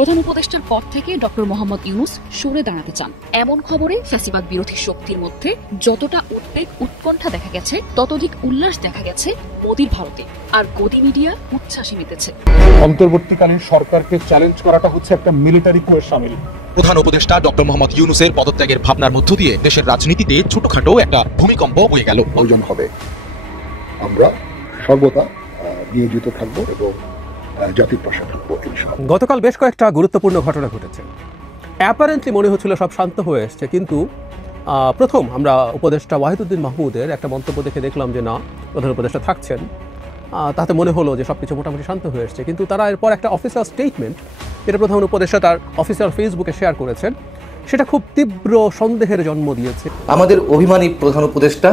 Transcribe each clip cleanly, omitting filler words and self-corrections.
প্রধান উপদেষ্টার পদ থেকে ডক্টর মোহাম্মদ ইউনূস সরে দাঁড়াতে চান এমন খবরে ফ্যাসিবাদ বিরোধী শক্তির মধ্যে যতটা উদ্বেগ উৎকণ্ঠা দেখা গেছে ততোধিক উল্লাস দেখা গেছে মোদির ভারতে, আর গদি মিডিয়া উচ্ছ্বাসে মেতেছে। অন্তর্বর্তীকালীন সরকারকে চ্যালেঞ্জ করাটা হচ্ছে একটা মিলিটারি কুয়ের শামিল। প্রধান উপদেষ্টা ডক্টর মোহাম্মদ ইউনূসের পদত্যাগের ভাবনার মধ্য দিয়ে দেশের রাজনীতিতে ছোটখাটো একটা ভূমিকম্প বয়ে গেল। প্রয়োজন হবে আমরা সর্বদা নিয়োজিত থাকবো এবং জাতির পাশে থাকবো। গতকাল বেশ কয়েকটা গুরুত্বপূর্ণ ঘটনা ঘটেছে। অ্যাপারেন্টলি মনে হচ্ছিল সব শান্ত হয়ে এসছে, কিন্তু প্রথম আমরা উপদেষ্টা ওয়াহিদুদ্দিন মাহমুদের একটা মন্তব্য দেখে দেখলাম যে না, প্রধান উপদেষ্টা থাকছেন। তাতে মনে হলো যে সবকিছু মোটামুটি শান্ত হয়ে এসছে, কিন্তু তারা এরপর একটা অফিসিয়াল স্টেটমেন্ট যেটা প্রধান উপদেষ্টা তার অফিসিয়াল ফেসবুকে শেয়ার করেছেন, সেটা খুব তীব্র সন্দেহের জন্ম দিয়েছে। আমাদের অভিমানী প্রধান উপদেষ্টা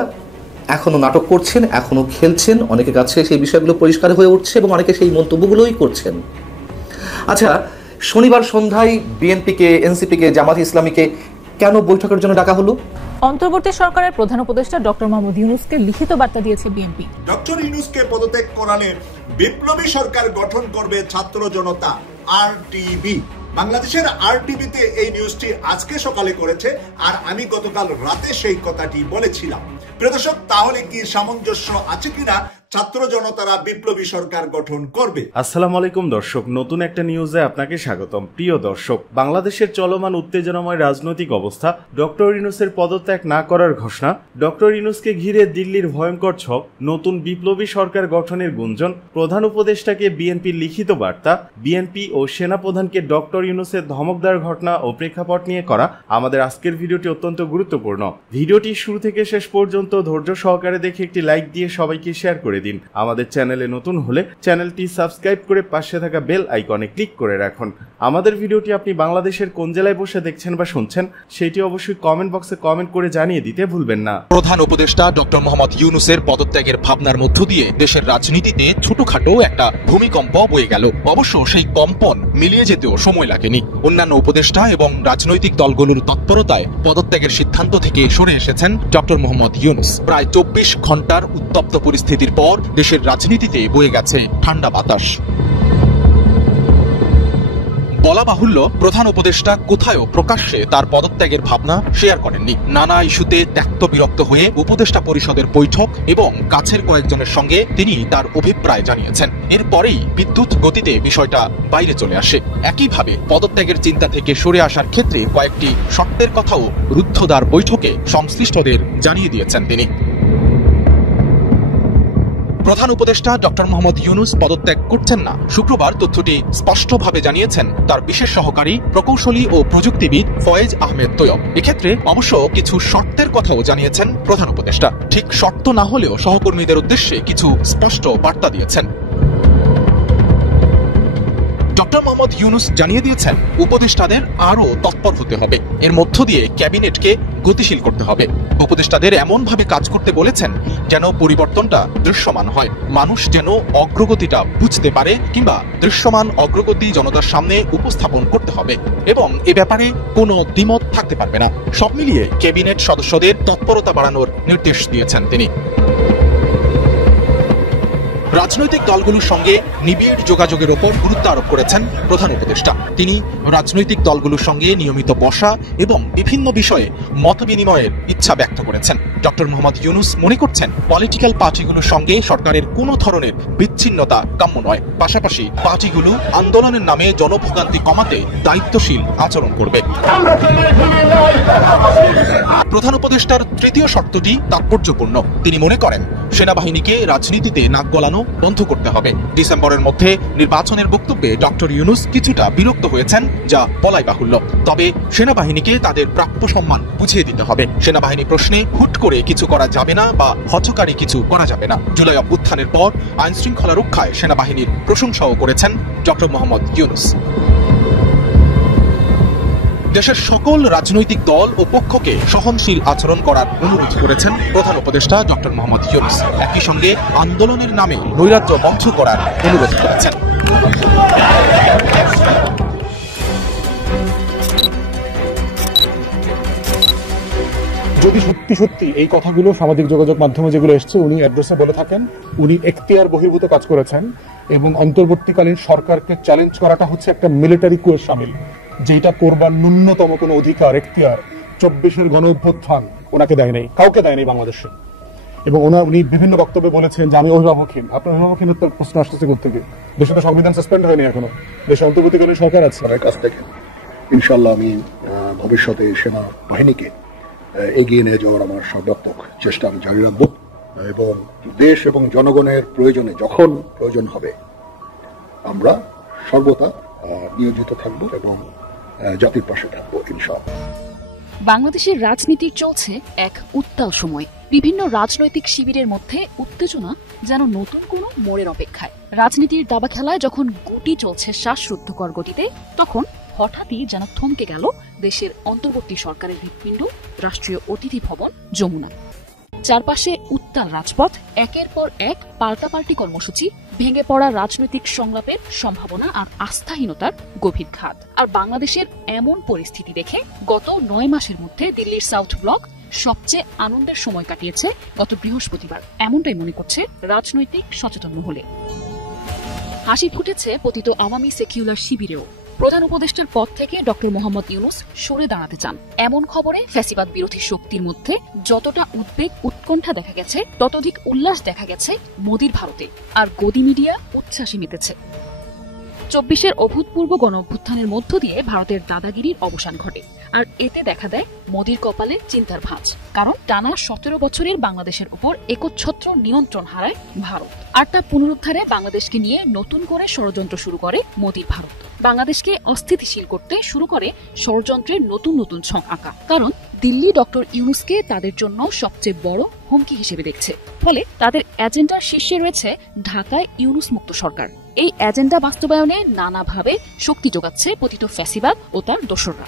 এখনো নাটক করছেন, এখনো খেলছেন, অনেকের কাছে সেই বিষয়গুলো পরিষ্কার হয়ে উঠছে এবং অনেকে সেই মন্তব্যগুলোই করছেন। আচ্ছা, শনিবার সন্ধ্যায় বিএনপিকে, এনসিপিকে, জামাত ইসলামীকে কেন বৈঠকের জন্য ডাকা হলো? অন্তর্বর্তী সরকারের প্রধান উপদেষ্টা ডক্টর মোহাম্মদ ইউনূসকে লিখিত বার্তা দিয়েছে বিএনপি। ডক্টর ইউনূসকে পদত্যাগ করালে বিপ্লবী সরকার গঠন করবে ছাত্র জনতা আরটিবি। বাংলাদেশের আরটিবিতে এই নিউজটি আজকে সকালে করেছে, আর আমি গতকাল রাতে সেই কথাটি বলেছিলাম। প্রিয় দর্শক, তাহলে কি সামঞ্জস্য আছে কিনা ছাত্র জনতারা বিপ্লবী সরকার গঠন করবে? আসসালামু আলাইকুম দর্শক, নতুন একটা নিউজে আপনাকে স্বাগতম। প্রিয় দর্শক, বাংলাদেশের চলমান উত্তেজনাময় রাজনৈতিক অবস্থা, ডক্টর ইউনূসের পদত্যাগ না করার ঘোষণা, ডক্টর ইউনূসকে ঘিরে দিল্লির ভয়ঙ্কর ছক, নতুন বিপ্লবী সরকার গঠনের গুঞ্জন, প্রধান উপদেষ্টাকে বিএনপির লিখিত বার্তা, বিএনপি ও সেনাপ্রধানকে ডক্টর ইউনূসের ধমক দেওয়ার ঘটনা ও প্রেক্ষাপট নিয়ে করা আমাদের আজকের ভিডিওটি অত্যন্ত গুরুত্বপূর্ণ। ভিডিওটি শুরু থেকে শেষ পর্যন্ত ধৈর্য সহকারে দেখে একটি লাইক দিয়ে সবাইকে শেয়ার করে দিন। আমাদের চ্যানেলে নতুন হলে চ্যানেলটি সাবস্ক্রাইব করে পাশে থাকা বেল আইকনে ক্লিক করে রাখুন। আমাদের ভিডিওটি আপনি বাংলাদেশের কোন জেলায় বসে দেখছেন বা শুনছেন সেটি অবশ্যই কমেন্ট বক্সে কমেন্ট করে জানিয়ে দিতে ভুলবেন না। প্রধান উপদেষ্টা ডক্টর মোহাম্মদ ইউনূসের পদত্যাগের ভাবনার মধ্য দিয়ে দেশের রাজনীতিতে ছোটখাটো একটা ভূমিকম্প বয়ে গেল। অবশ্য সেই কম্পন মিলিয়ে যেতেও সময় লাগেনি। অন্যান্য উপদেষ্টা এবং রাজনৈতিক দলগুলোর তৎপরতায় পদত্যাগের সিদ্ধান্ত থেকে সরে এসেছেন ডক্টর মোহাম্মদ ইউনূস। প্রায় 24 ঘন্টার উত্তপ্ত পরিস্থিতির পর দেশের রাজনীতিতে বয়ে গেছে ঠান্ডা বাতাস। বলা বাহুল্য, প্রধান উপদেষ্টা কোথায়ও প্রকাশ্যে তার পদত্যাগের ভাবনা শেয়ার করেননি। নানা ইস্যুতে ত্যক্ত বিরক্ত হয়ে উপদেষ্টা পরিষদের বৈঠক এবং কাছের কয়েকজনের সঙ্গে তিনি তার অভিপ্রায় জানিয়েছেন। এরপরেই বিদ্যুৎ গতিতে বিষয়টা বাইরে চলে আসে। একইভাবে পদত্যাগের চিন্তা থেকে সরে আসার ক্ষেত্রে কয়েকটি শর্তের কথাও রুদ্ধদ্বার বৈঠকে সংশ্লিষ্টদের জানিয়ে দিয়েছেন তিনি। প্রধান উপদেষ্টা ডক্টর মোহাম্মদ ইউনূস পদত্যাগ করছেন না, শুক্রবার তথ্যটি স্পষ্টভাবে জানিয়েছেন তার বিশেষ সহকারী প্রকৌশলী ও প্রযুক্তিবিদ ফয়েজ আহমেদ তৈয়ব। এক্ষেত্রে অবশ্য কিছু শর্তের কথাও জানিয়েছেন প্রধান উপদেষ্টা। ঠিক শর্ত না হলেও সহকর্মীদের উদ্দেশ্যে কিছু স্পষ্ট বার্তা দিয়েছেন। ডক্টর মোহাম্মদ ইউনূস জানিয়ে দিয়েছেন উপদেষ্টাদের আরও তৎপর হতে হবে। এর মধ্য দিয়ে ক্যাবিনেটকে গতিশীল করতে হবে। উপদেষ্টাদের এমনভাবে কাজ করতে বলেছেন যেন পরিবর্তনটা দৃশ্যমান হয়, মানুষ যেন অগ্রগতিটা বুঝতে পারে, কিংবা দৃশ্যমান অগ্রগতি জনতার সামনে উপস্থাপন করতে হবে এবং এ ব্যাপারে কোনো দ্বিমত থাকতে পারবে না। সব মিলিয়ে ক্যাবিনেট সদস্যদের তৎপরতা বাড়ানোর নির্দেশ দিয়েছেন তিনি। রাজনৈতিক দলগুলোর সঙ্গে নিবিড় যোগাযোগের ওপর গুরুত্ব আরোপ করেছেন প্রধান উপদেষ্টা। তিনি রাজনৈতিক দলগুলোর সঙ্গে নিয়মিত বসা এবং বিভিন্ন বিষয়ে মত বিনিময়ের ইচ্ছা ব্যক্ত করেছেন। ডক্টর মোহাম্মদ ইউনূস মনে করছেন পলিটিক্যাল পার্টিগুলোর সঙ্গে সরকারের কোনো ধরনের বিচ্ছিন্নতা কাম্য নয়। পাশাপাশি পার্টিগুলো আন্দোলনের নামে জনভোগান্তি কমাতে দায়িত্বশীল আচরণ করবে। প্রধান উপদেষ্টার তৃতীয় শর্তটি তাৎপর্যপূর্ণ। তিনি মনে করেন সেনাবাহিনীকে রাজনীতিতে নাক গলানো বন্ধ করতে হবে। ডিসেম্বরের মধ্যে নির্বাচনের বক্তব্যে ডক্টর ইউনূস কিছুটা বিরক্ত হয়েছেন, যা বলাই বাহুল্য। তবে সেনাবাহিনীকে তাদের প্রাপ্য সম্মান বুঝিয়ে দিতে হবে। সেনাবাহিনী প্রশ্নে হুট করে কিছু করা যাবে না বা হঠকারী কিছু করা যাবে না। জুলাই অভ্যুত্থানের পর আইন শৃঙ্খলা রক্ষায় সেনাবাহিনীর প্রশংসাও করেছেন ডক্টর মোহাম্মদ ইউনূস। দেশের সকল রাজনৈতিক দল ও পক্ষকে সহনশীল আচরণ করার অনুরোধ করেছেন প্রধান উপদেষ্টা ডক্টর মোহাম্মদ ইউনূস। একই সঙ্গে আন্দোলনের নামে নৈরাজ্য বন্ধ করার অনুরোধ করেছেন। যদি সত্যি সত্যি এই কথাগুলো সামাজিক যোগাযোগ মাধ্যমে যেগুলো এসছে উনি অ্যাড্রেসে বলে থাকেন, উনি এখতিয়ার বহির্ভূত কাজ করেছেন এবং অন্তর্বর্তীকালীন সরকারকে চ্যালেঞ্জ করাটা হচ্ছে একটা মিলিটারি কুয়ের শামিল, যেটা করবার ন্যূনতম কোনো অধিকার এখতিয়ার 24-এর গণ অভ্যুত্থান ওনাকে দেয় নাই, কাউকে দেয় নাই বাংলাদেশে। এবং উনি বিভিন্ন বক্তব্যে বলেছেন যে আমি অভিভাবকহীন। আপনার অভিভাবকহীনের প্রশ্ন আসতেছে কোথেকে? দেশে তো সংবিধান সাসপেন্ড হয়নি এখনো, দেশে অন্তর্বর্তীকালীন সরকার আছে। তার কাছ থেকে ইনশাল্লাহ আমি ভবিষ্যতে সেনা বাহিনীকে এগিয়ে নিয়ে যাওয়ার আমার সর্বাত্মক চেষ্টা আমি জারি রাখবো এবং দেশ এবং জনগণের প্রয়োজনে যখন প্রয়োজন হবে আমরা সর্বদা নিয়োজিত থাকবো এবং জাতির পাশে থাকবো ইনশাআল্লাহ। বাংলাদেশের রাজনীতির চলছে এক উত্তাল সময়। বিভিন্ন রাজনৈতিক শিবিরের মধ্যে উত্তেজনা যেন নতুন কোনো মোড়ের অপেক্ষায়। রাজনীতির দাবা খেলায় যখন গুটি চলছে শ্বাসরুদ্ধকর গতিতে, তখন হঠাৎই যেন থমকে গেল দেশের অন্তর্বর্তী সরকারের হৃৎপিণ্ড রাষ্ট্রীয় অতিথি ভবন যমুনা। চারপাশে উত্তাল রাজপথ, একের পর এক পাল্টাপাল্টি কর্মসূচি, ভেঙে পড়া রাজনৈতিক সংলাপের সম্ভাবনা আর আস্থাহীনতার গভীর ঘাত। আর বাংলাদেশের এমন পরিস্থিতি দেখে গত 9 মাসের মধ্যে দিল্লির সাউথ ব্লক সবচেয়ে আনন্দের সময় কাটিয়েছে গত বৃহস্পতিবার, এমনটাই মনে করছে রাজনৈতিক সচেতন মহলে। হাসি ফুটেছে পতিত আওয়ামী সেকুলার শিবিরেও। প্রধান উপদেষ্টার পদ থেকে ডক্টর মোহাম্মদ ইউনুস সরে দাঁড়াতে চান, এমন খবরে ফ্যাসিবাদ বিরোধী শক্তির মধ্যে যতটা উদ্বেগ উৎকণ্ঠা দেখা গেছে, ততোধিক উল্লাস দেখা গেছে মোদির ভারতে। আর গদি মিডিয়া উচ্ছ্বাসে মেতেছে। 24-এর অভূতপূর্ব গণ অভ্যুত্থানের মধ্য দিয়ে ভারতের দাদাগিরির অবসান ঘটে, আর এতে দেখা দেয় মোদির কপালে চিন্তার ভাঁজ। কারণ টানা 17 বছরের বাংলাদেশের উপর একচ্ছত্র নিয়ন্ত্রণ হারায় ভারত। আর তা পুনরুদ্ধারে বাংলাদেশকে নিয়ে নতুন করে ষড়যন্ত্র শুরু করে মোদির ভারত। বাংলাদেশকে অস্থিতিশীল করতে শুরু করে ষড়যন্ত্রের নতুন নতুন ছক আঁকা। কারণ দিল্লি ডক্টর ইউনুসকে তাদের জন্য সবচেয়ে বড় হুমকি হিসেবে দেখছে। ফলে তাদের এজেন্ডার শীর্ষে রয়েছে ঢাকায় ইউনুস মুক্ত সরকার। এই এজেন্ডা বাস্তবায়নে নানাভাবে শক্তি যোগাচ্ছে পতিত ফ্যাসিবাদ ও তার দোসররা।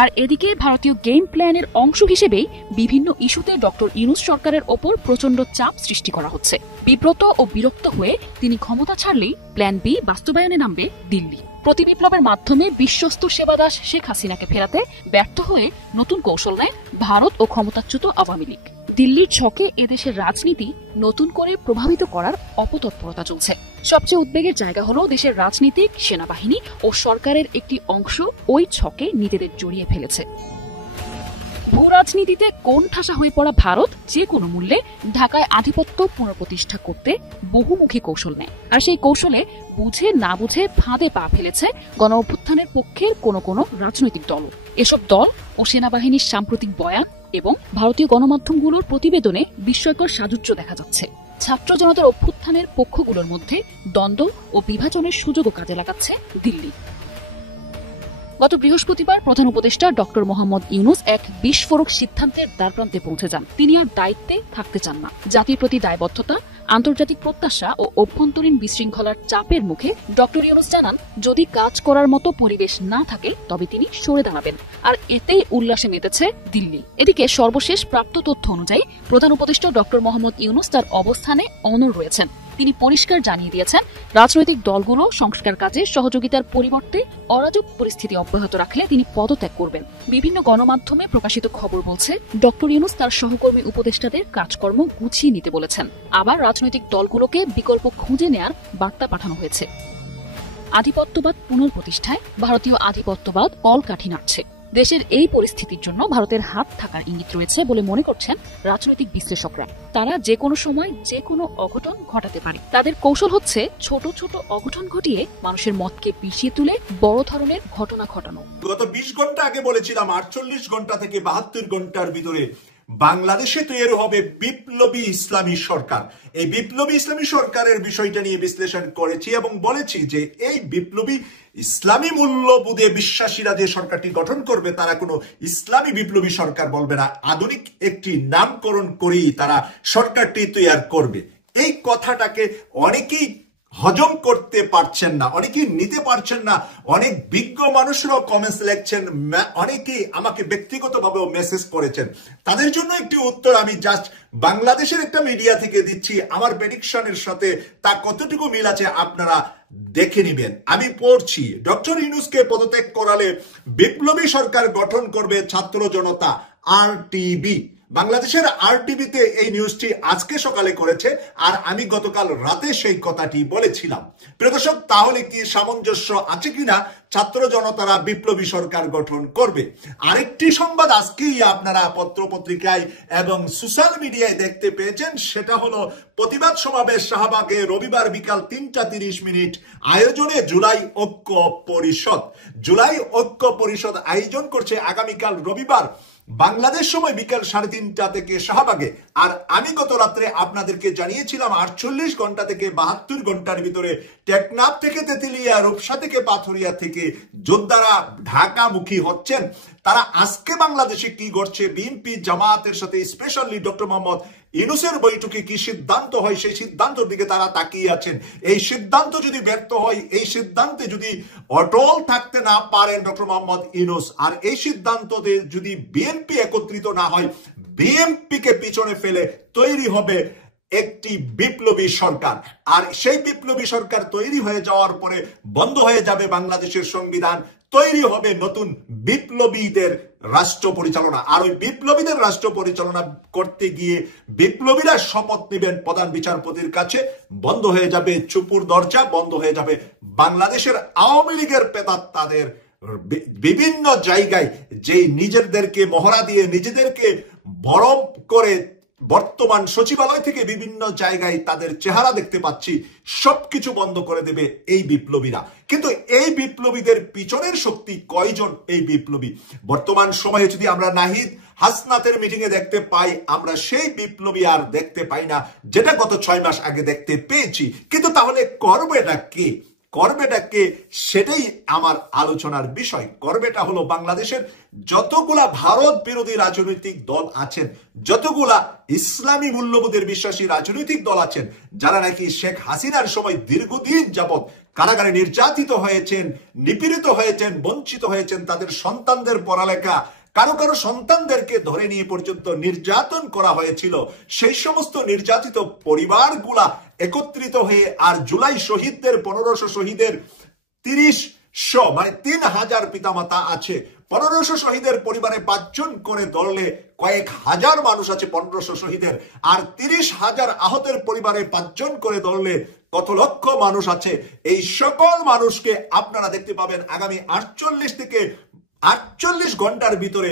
আর এদিকে ভারতীয় গেম প্ল্যানের অংশ হিসেবেই বিভিন্ন ইস্যুতে ডক্টর ইউনুস সরকারের ওপর প্রচন্ড চাপ সৃষ্টি করা হচ্ছে। বিব্রত ও বিরক্ত হয়ে তিনি ক্ষমতা ছাড়লেই প্ল্যান বি বাস্তবায়নে নামবে দিল্লি। প্রতিবিপ্লবের মাধ্যমে বিশ্বস্ত সেবাদাস শেখ হাসিনাকে ফেরাতে ব্যর্থ হয়ে নতুন কৌশল নেয় ভারত ও ক্ষমতাচ্যুত আওয়ামী লীগ। দিল্লির ছকে এদেশের রাজনীতি নতুন করে প্রভাবিত করার অপতৎপরতা চলছে। সবচেয়ে উদ্বেগের জায়গা হলো দেশের রাজনীতিক, সেনাবাহিনী ও সরকারের একটি অংশ ওই ছকে নিজেদের জড়িয়ে ফেলেছে। ভূ রাজনীতিতে কোন ঠাসা হয়ে পড়া ভারত যে কোনো মূল্যে ঢাকায় আধিপত্য পুনঃপ্রতিষ্ঠা করতে বহুমুখী কৌশল নেয়। আর সেই কৌশলে বুঝে না বুঝে ফাঁদে পা ফেলেছে গণ অভ্যুত্থানের পক্ষের কোনো রাজনৈতিক দল। এসব দল ও সেনাবাহিনীর সাম্প্রতিক বয়ান এবং ভারতীয় গণমাধ্যমগুলোর প্রতিবেদনে বিস্ময়কর সাযুজ্য দেখা যাচ্ছে। ছাত্র জনতার অভ্যুত্থানের পক্ষগুলোর মধ্যে দ্বন্দ্ব ও বিভাজনের সুযোগও কাজে লাগাচ্ছে দিল্লি। গত বৃহস্পতিবার প্রধান উপদেষ্টা ডক্টর মোহাম্মদ ইউনুস এক বিস্ফোরক সিদ্ধান্তের দ্বারপ্রান্তে পৌঁছে যান। তিনি আর দায়িত্বে থাকতে চান না। জাতির প্রতি দায়বদ্ধতা, আন্তর্জাতিক প্রত্যাশা ও অভ্যন্তরীণ বিশৃঙ্খলার চাপের মুখে ডক্টর ইউনুস জানান, যদি কাজ করার মতো পরিবেশ না থাকে তবে তিনি সরে দাঁড়াবেন। আর এতেই উল্লাসে মেতেছে দিল্লি। এদিকে সর্বশেষ প্রাপ্ত তথ্য অনুযায়ী প্রধান উপদেষ্টা ডক্টর মোহাম্মদ ইউনুস তার অবস্থানে অনড় রয়েছেন। তিনি পরিষ্কার জানিয়ে দিয়েছেন, রাজনৈতিক দলগুলো সংস্কার কাজে সহযোগিতার পরিবর্তে অরাজক পরিস্থিতি অব্যাহত রাখলে তিনি পদত্যাগ করবেন। বিভিন্ন গণমাধ্যমে প্রকাশিত খবর বলছে, ডক্টর ইউনুস তার সহকর্মী উপদেষ্টাদের কাজকর্ম গুছিয়ে নিতে বলেছেন। আবার রাজনৈতিক দলগুলোকে বিকল্প খুঁজে নেয়ার বার্তা পাঠানো হয়েছে। আধিপত্যবাদ পুনঃপ্রতিষ্ঠায় ভারতীয় আধিপত্যবাদ কলকাঠি নাড়ছে। দেশের এই পরিস্থিতির জন্য ভারতের হাত থাকার ইঙ্গিত রয়েছে বলে মনে করছেন রাজনৈতিক বিশ্লেষকরা। তারা যে কোনো সময় যে কোনো অঘটন ঘটাতে পারে। তাদের কৌশল হচ্ছে ছোট ছোট অঘটন ঘটিয়ে মানুষের মতকে পিছিয়ে তুলে বড় ধরনের ঘটনা ঘটানো। গত 20 ঘন্টা আগে বলেছিলাম 48 ঘন্টা থেকে 72 ঘন্টার ভিতরে বাংলাদেশে তৈরি হবে বিপ্লবী ইসলামী সরকার। এই বিপ্লবী ইসলামী সরকারের বিষয়টা নিয়ে বিশ্লেষণ করেছি এবং বলেছি যে এই বিপ্লবী ইসলামী মূল্যবোধে বিশ্বাসীরা যে সরকারটি গঠন করবে তারা কোনো ইসলামী বিপ্লবী সরকার বলবে না, আধুনিক একটি নামকরণ করেই তারা সরকারটি তৈরি করবে। এই কথাটাকে অনেকেই হজম করতে পারছেন না, অনেকেই নিতে পারছেন না। অনেক বিজ্ঞ মানুষরাও কমেন্টস লিখছেন, অনেকেই আমাকে ব্যক্তিগতভাবেও মেসেজ করেছেন। তাদের জন্য একটি উত্তর আমি জাস্ট বাংলাদেশের একটা মিডিয়া থেকে দিচ্ছি। আমার প্রেডিকশনের সাথে তা কতটুকু মিল আছে আপনারা দেখে নিবেন। আমি পড়ছি, ডক্টর ইউনুসকে পদত্যাগ করালে বিপ্লবী সরকার গঠন করবে ছাত্র জনতা, আরটিভি। বাংলাদেশের আরটিভিতে এই নিউজটি আজকে সকালে করেছে, আর আমি গতকাল রাতে সেই কথাটি বলেছিলাম। প্রিয় দর্শক, তাহলে কি সামঞ্জস্য আছে কিনা ছাত্র জনতারা বিপ্লবী সরকার গঠন করবে? আরেকটি সংবাদ আজকেই আপনারা পত্র পত্রিকায় এবং সোশ্যাল মিডিয়ায় দেখতে পেয়েছেন, সেটা হলো প্রতিবাদ সমাবেশ শাহবাগে রবিবার বিকাল 3:30 আয়োজনে জুলাই ঐক্য পরিষদ। জুলাই ঐক্য পরিষদ আয়োজন করছে আগামীকাল রবিবার বাংলাদেশ সময় বিকাল 3:30 থেকে শাহবাগে। আর আমি গত রাত্রে আপনাদেরকে জানিয়েছিলাম 48 ঘন্টা থেকে 72 ঘন্টার ভিতরে টেকনাফ থেকে তেতুলিয়া, রূপসা থেকে পাথুরিয়া থেকে যোদ্ধারা ঢাকামুখী হচ্ছেন। তারা আজকে বাংলাদেশে কি ঘটছে, বিএনপি জামায়াতের সাথে স্পেশালি ডক্টর মোহাম্মদ ইউনূসের বৈঠকে কি সিদ্ধান্ত হয়, সেই সিদ্ধান্তের দিকে তারা তাকিয়ে আছেন। এই সিদ্ধান্ত যদি ব্যর্থ হয়, এই সিদ্ধান্তে যদি অটল থাকতে না পারেন ডক্টর মোহাম্মদ ইউনূস, আর এই সিদ্ধান্ততে যদি বিএনপি একত্রিত না হয়, বিএনপিকে পিছনে ফেলে তৈরি হবে একটি বিপ্লবী সরকার। আর সেই বিপ্লবী সরকার তৈরি হয়ে যাওয়ার পরে বন্ধ হয়ে যাবে বাংলাদেশের সংবিধান, তৈরি হবে নতুন বিপ্লবীদের রাষ্ট্র পরিচালনা। আর ওই বিপ্লবীদের রাষ্ট্র পরিচালনা করতে গিয়ে বিপ্লবীরা শপথ নেবেন প্রধান বিচারপতির কাছে, বন্ধ হয়ে যাবে চুপুর দরজা, বন্ধ হয়ে যাবে বাংলাদেশের আওয়ামী লীগের প্রেতাত্মাদের বিভিন্ন জায়গায় যেই নিজেদেরকে মহড়া দিয়ে নিজেদেরকে বড় করে বর্তমান সচিবালয় থেকে বিভিন্ন জায়গায় তাদের চেহারা দেখতে পাচ্ছি, সবকিছু বন্ধ করে দেবে এই বিপ্লবীরা। কিন্তু এই বিপ্লবীদের পিছনের শক্তি কয়জন? এই বিপ্লবী বর্তমান সময়ে যদি আমরা নাহিদ হাসনাতের মিটিং এ দেখতে পাই, আমরা সেই বিপ্লবী আর দেখতে পাই না যেটা গত 6 মাস আগে দেখতে পেয়েছি। কিন্তু তাহলে করবেটা কে? করবেটাকে সেটাই আমার আলোচনার বিষয়। করবেটা হলো বাংলাদেশের যতগুলা ভারত বিরোধী রাজনৈতিক দল আছেন, যতগুলা ইসলামী মূল্যবোধের বিশ্বাসী রাজনৈতিক দল আছেন, যারা নাকি শেখ হাসিনার সময় দীর্ঘদিন যাবৎ কারাগারে নির্যাতিত হয়েছেন, নিপীড়িত হয়েছেন, বঞ্চিত হয়েছেন, তাদের সন্তানদের পড়ালেখা, কারো কারো সন্তানদেরকে ধরে নিয়ে পর্যন্ত নির্যাতন করা হয়েছিল, সেই সমস্ত নির্যাতিত পরিবারগুলা একত্রিত হয়ে আর জুলাই শহীদদের 1500 শহীদের 30 মানে 3000 পিতামাতা আছে, 1500 শহীদের পরিবারে 5 জন করে ধরলে কয়েক হাজার মানুষ আছে 1500 শহীদের, আর 30,000 আহতের পরিবারে 5 জন করে ধরলে কত লক্ষ মানুষ আছে। এই সকল মানুষকে আপনারা দেখতে পাবেন আগামী 48 থেকে 48 ঘন্টার ভিতরে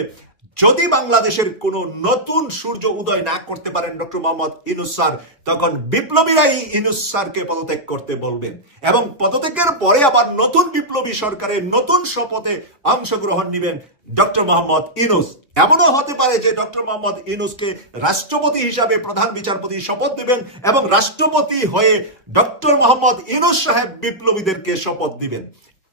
যদি বাংলাদেশের কোন নতুন সূর্য উদয় না করতে পারেন ডক্টর মোহাম্মদ ইউনূস স্যার, তখন বিপ্লবীরাই ইউনূস স্যারকে পদত্যাগ করতে বলবেন এবং পদত্যাগের পরে আবার নতুন বিপ্লবী সরকারের নতুন শপথে অংশগ্রহণ নেবেন ডক্টর মোহাম্মদ ইউনূস। এমনও হতে পারে যে ডক্টর মোহাম্মদ ইউনূসকে রাষ্ট্রপতি হিসাবে প্রধান বিচারপতি শপথ দেবেন এবং রাষ্ট্রপতি হয়ে ডক্টর মোহাম্মদ ইউনূস সাহেব বিপ্লবীদেরকে শপথ দিবেন।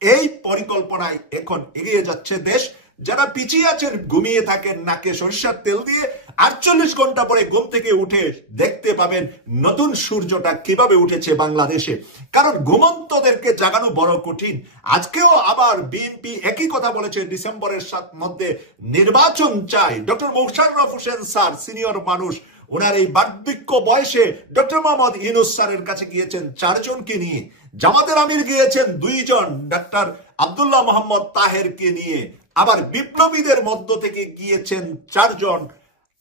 এই পরিকল্পনায় এখন এগিয়ে যাচ্ছে দেশ। যারা পিছিয়ে আছেন, ঘুমিয়ে থাকেন নাকে সরিষার তেল দিয়ে, 48 ঘন্টা পরে ঘুম থেকে উঠে দেখতে পাবেন নতুন সূর্যটা কিভাবে উঠেছে বাংলাদেশে। কারণ ঘুমন্তদেরকে জাগানো বড় কঠিন। আজকেও আবার বিএনপি একই কথা বলেছে, ডিসেম্বরের মধ্যে নির্বাচন চাই। Doctor Mosharraf Hossain sir senior মানুষ, ওনার এই বার্ধক্য বয়সে ডক্টর মোহাম্মদ ইউনূস স্যারের কাছে গিয়েছেন 4 জনকে নিয়ে, জামাতের আমির গিয়েছেন 2 জন ডক্টর আব্দুল্লাহ মোহাম্মদ তাহেরকে নিয়ে, আবার বিপ্লবীদের মধ্য থেকে গিয়েছেন 4 জন।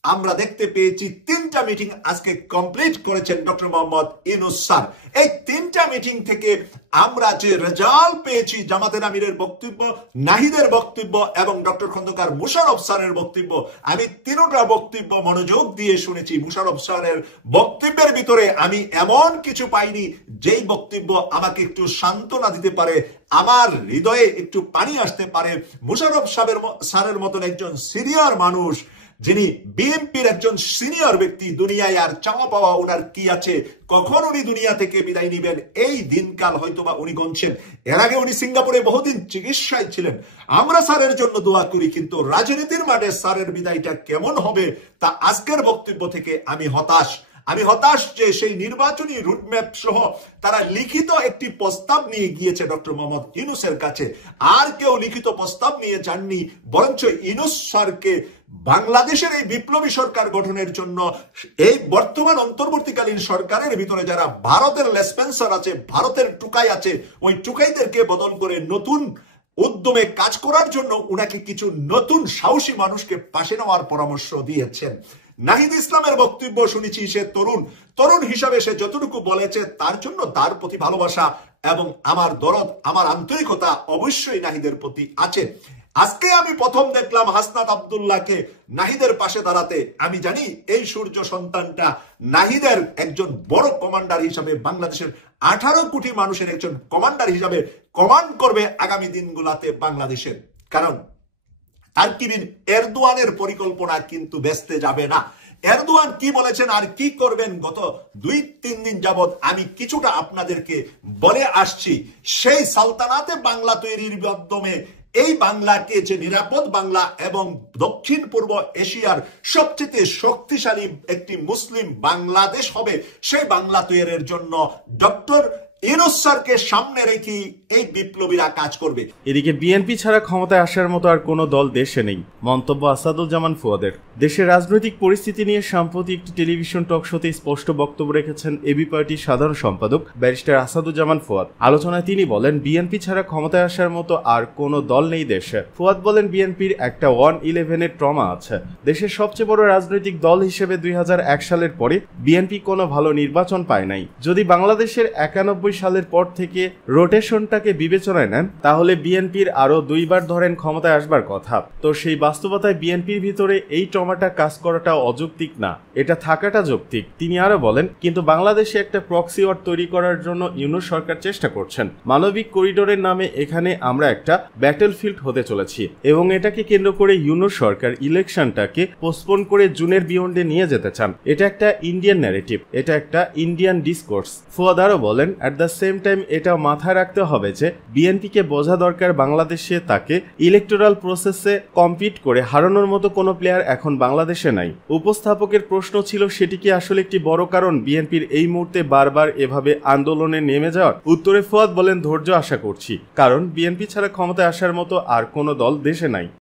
আমরা দেখতে পেয়েছি 3টা মিটিং আজকে কমপ্লিট করেছেন ডক্টর মোহাম্মদ ইউনূস স্যার। এই 3টা মিটিং থেকে আমরা যে রেজাল্ট পেয়েছি, জামাতের আমিরের বক্তব্য, নাহিদের বক্তব্য এবং ডক্টর খন্দকার মোশাররফ স্যারের বক্তব্য, আমি 3টা বক্তব্য মনোযোগ দিয়ে শুনেছি। মোশাররফ স্যারের বক্তব্যের ভিতরে আমি এমন কিছু পাইনি যেই বক্তব্য আমাকে একটু সান্ত্বনা দিতে পারে, আমার হৃদয়ে একটু পানি আসতে পারে। মোশাররফ স্যারের মতন একজন সিনিয়র মানুষ, যিনি বিএনপির একজন সিনিয়র ব্যক্তি, দুনিয়ায় আর চাওয়া পাওয়া ওনার কি আছে, কখন উনি দুনিয়া থেকে বিদায় নিবেন এই দিনকাল হয়তোবা উনি গণছেন। এর আগে উনি সিঙ্গাপুরে বহুদিন চিকিৎসায় ছিলেন। আমরা স্যারের জন্য দোয়া করি, কিন্তু রাজনীতির মাঠে স্যারের বিদায়টা কেমন হবে তা আজকের বক্তব্য থেকে আমি হতাশ যে সেই নির্বাচনী রুটম্যাপ সহ তারা লিখিত একটি প্রস্তাব নিয়ে গিয়েছে ডক্টর মোহাম্মদ ইউনূসের কাছে। আর কেউ লিখিত প্রস্তাব নিয়ে যাননি, বরঞ্চ ইউনূস স্যারকে বাংলাদেশের এই বিপ্লবী সরকার গঠনের জন্য এই বর্তমান অন্তর্বর্তীকালীন সরকারের ভিতরে যারা ভারতের লেসপেন্সার আছে, ভারতের টুকাই আছে, ওই টুকাইদেরকে বদল করে নতুন উদ্যমে কাজ করার জন্য উনাকে কিছু নতুন সাহসী মানুষকে পাশে নেওয়ার পরামর্শ দিয়েছেন। নাহিদ ইসলামের বক্তব্য শুনেছি, সে তরুণ হিসাবে সে যতটুকু বলেছে তার জন্য তার প্রতি ভালোবাসা এবং আমার দরদ, আমার আন্তরিকতা অবশ্যই নাহিদের প্রতি আছে। আজকে আমি প্রথম দেখলাম হাসনাত আব্দুল্লাহকে নাহিদের পাশে দাঁড়াতে। আমি জানি এই সূর্য সন্তানটা নাহিদের একজন বড় কমান্ডার হিসাবে, বাংলাদেশের 18 কোটি মানুষের একজন কমান্ডার হিসাবে কমান্ড করবে আগামী দিনগুলোতে বাংলাদেশের। কারণ তারকিবিন এরদোয়ানের পরিকল্পনা কিন্তু ব্যস্তে যাবে না। এরদোয়ান কি বলেছেন আর কি করবেন গত 2-3 দিন যাবৎ আমি কিছুটা আপনাদেরকে বলে আসছি। সেই সালতানাতে বাংলা তৈরির মাধ্যমে এই বাংলাকে যে নিরাপদ বাংলা এবং দক্ষিণ পূর্ব এশিয়ার সবচেয়ে শক্তিশালী একটি মুসলিম বাংলাদেশ হবে, সেই বাংলা তৈরির জন্য ডক্টর ইউনূস স্যারকে সামনে রেখে এই বিপ্লবীরা কাজ করবে। এদিকে বিএনপি ছাড়া ক্ষমতায় আসার মতো আর কোনো দল দেশে নেই, মন্তব্য আসাদুজ্জামান ফুয়াদের। দেশের রাজনৈতিক পরিস্থিতি নিয়ে সম্প্রতি একটি টেলিভিশন টক শোতে স্পষ্ট বক্তব্য রেখেছেন এবি পার্টির সাধারণ সম্পাদক ব্যারিস্টার আসাদুজ্জামান ফুয়াদ। আলোচনায় তিনি বলেন, বিএনপি ছাড়া ক্ষমতায় আসার মতো আর কোনো দল নেই দেশে। ফুয়াদ বলেন, বিএনপির একটা 1/11-এর ট্রমা আছে। দেশের সবচেয়ে বড় রাজনৈতিক দল হিসেবে 2001 সালের পরে বিএনপি কোনো ভালো নির্বাচন পায় নাই। যদি বাংলাদেশের 91 সালের পর থেকে রোটেশনটাকে বিবেচনায় নেন, তাহলে বিএনপির আরো 2 বার ধরেন ক্ষমতায় আসবার কথা। তো সেই বাস্তবতায় বিএনপির ভিতরে এই ট্রমাটা কাজ করাটা অযৌক্তিক না, এটা থাকাটা যৌক্তিক। তিনি আরো বলেন, কিন্তু বাংলাদেশে একটা প্রক্সি ওয়ার তৈরি করার জন্য ইউনূস সরকার চেষ্টা করছেন। মানবিক করিডোরের নামে এখানে আমরা একটা ব্যাটলফিল্ড হতে চলেছি এবং এটাকে কেন্দ্র করে ইউনূস সরকার ইলেকশনটাকে পোস্টপোন করে জুনের বিয়ন্ডে নিয়ে যেতে চান। এটা একটা ইন্ডিয়ান ন্যারেটিভ, এটা একটা ইন্ডিয়ান ডিসকোর্স। ফুয়াদ আরো বলেন, অ্যাট দ্য সেম টাইম এটা মাথায় রাখতে হবে যে বিএনপিকে বোঝা দরকার বাংলাদেশে তাকে ইলেকটোরাল প্রসেসে কম্পিট করে হারানোর মতো কোনো প্লেয়ার এখন বাংলাদেশে নাই। উপস্থাপকের প্রশ্ন ছিল, সেটি কি আসলে একটি বড় কারণ বিএনপির এই মুহূর্তে বারবার এভাবে আন্দোলনে নেমে যাওয়ার? উত্তরে ফুয়াদ বলেন, ধৈর্য আশা করছি, কারণ বিএনপি ছাড়া ক্ষমতায় আসার মতো আর কোনো দল দেশে নাই।